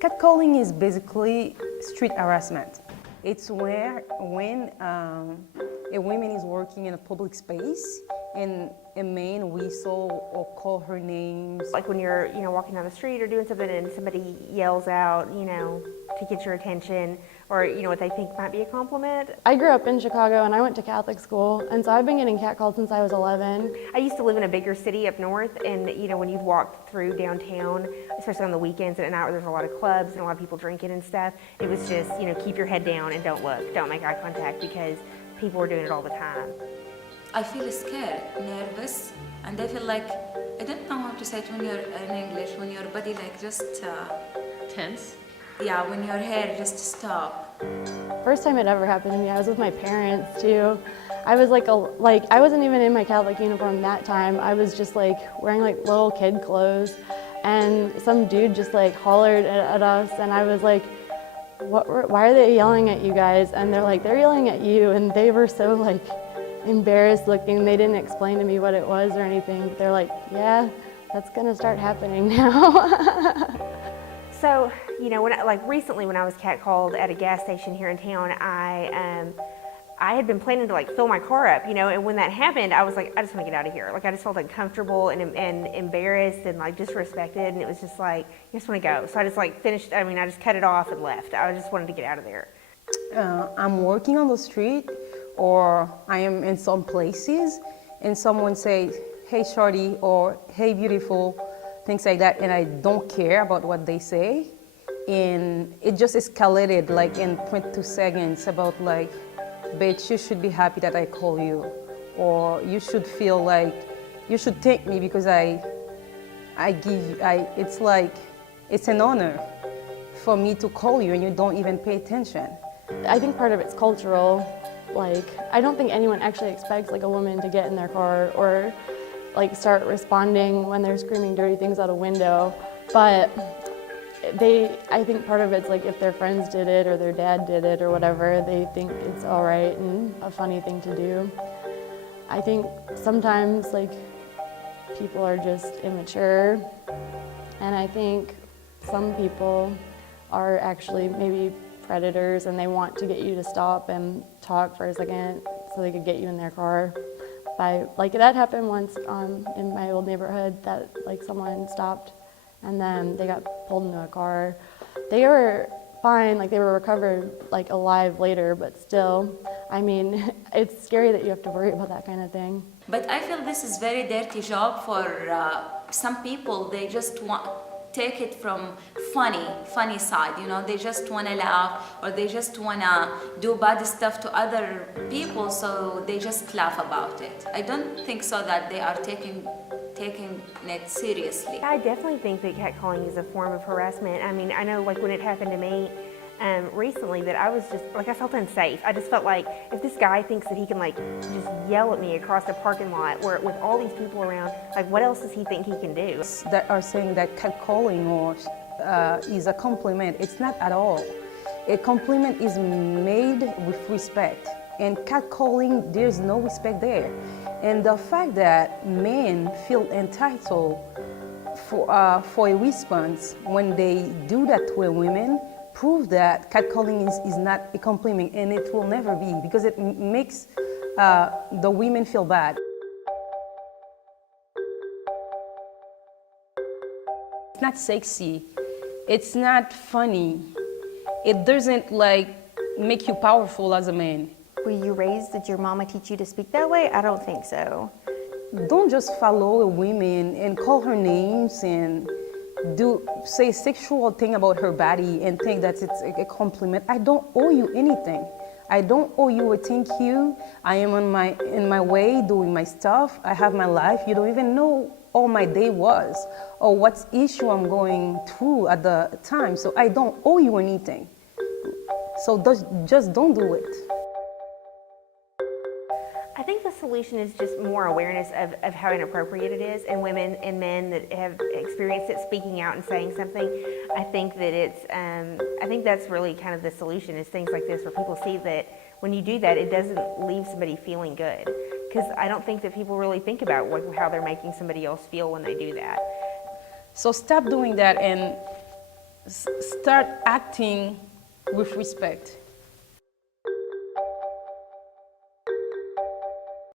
Catcalling is basically street harassment. It's where when a woman is working in a public space and a man whistle or call her names. Like when you're, walking down the street or doing something and somebody yells out, to get your attention or, what they think might be a compliment. I grew up in Chicago and I went to Catholic school, and so I've been getting catcalled since I was 11. I used to live in a bigger city up north, and when you've walked through downtown, especially on the weekends and at night where there's a lot of clubs and a lot of people drinking and stuff, it was just, keep your head down and don't look, don't make eye contact, because people were doing it all the time. I feel scared, nervous, and I feel like, I don't know how to say it when you're in English, when your body just Tense? Yeah, when your hair just stop. First time it ever happened to me, I was with my parents too. I was I wasn't even in my Catholic uniform that time. I was just wearing little kid clothes, and some dude just hollered at us, and I was like, why are they yelling at you guys? And they're yelling at you, and they were so embarrassed looking. They didn't explain to me what it was or anything. They're like, yeah, that's gonna start happening now. So, recently when I was catcalled at a gas station here in town, I had been planning to fill my car up, and when that happened, I was like, I just want to get out of here. I just felt uncomfortable and embarrassed and disrespected, and it was just you just want to go. So I just finished, I just cut it off and left. I just wanted to get out of there. I'm working on the street, or I am in some places, and someone says, hey shorty, or hey beautiful, things like that, and I don't care about what they say. And it just escalated in 0.2 seconds about bitch, you should be happy that I call you, or you should feel you should thank me because it's an honor for me to call you and you don't even pay attention. I think part of it's cultural. I don't think anyone actually expects a woman to get in their car or start responding when they're screaming dirty things out a window, but I think part of it's if their friends did it or their dad did it or whatever, they think it's all right and a funny thing to do. I think sometimes people are just immature, and I think some people are actually maybe predators and they want to get you to stop and talk for a second so they could get you in their car. That happened once in my old neighborhood, that someone stopped and then they got pulled into a car. They were fine, they were recovered alive later, but still, it's scary that you have to worry about that kind of thing. But I feel this is very dirty job for some people. They just take it from funny side, they just want to laugh, or they just want to do bad stuff to other people, so they just laugh about it. I don't think so that they are taking it seriously. I definitely think that catcalling is a form of harassment. I know when it happened to me recently, that I was just I felt unsafe. I just felt if this guy thinks that he can just yell at me across the parking lot with all these people around, what else does he think he can do? That are saying that catcalling is a compliment. It's not at all. A compliment is made with respect, and catcalling, there's no respect there. And the fact that men feel entitled for a response when they do that to a woman prove that catcalling is not a compliment, and it will never be, because it makes the women feel bad. It's not sexy. It's not funny. It doesn't make you powerful as a man. Were you raised, did your mama teach you to speak that way? I don't think so. Don't just follow a woman and call her names and say sexual thing about her body and think that it's a compliment. I don't owe you anything. I don't owe you a thank you. I am in my way doing my stuff. I have my life. You don't even know all my day was or what issue I'm going through at the time. So I don't owe you anything. So just don't do it. I think the solution is just more awareness of how inappropriate it is, and women and men that have experienced it speaking out and saying something. I think that I think that's really kind of the solution, is things like this where people see that when you do that, it doesn't leave somebody feeling good. Because I don't think that people really think about how they're making somebody else feel when they do that. So stop doing that and start acting with respect.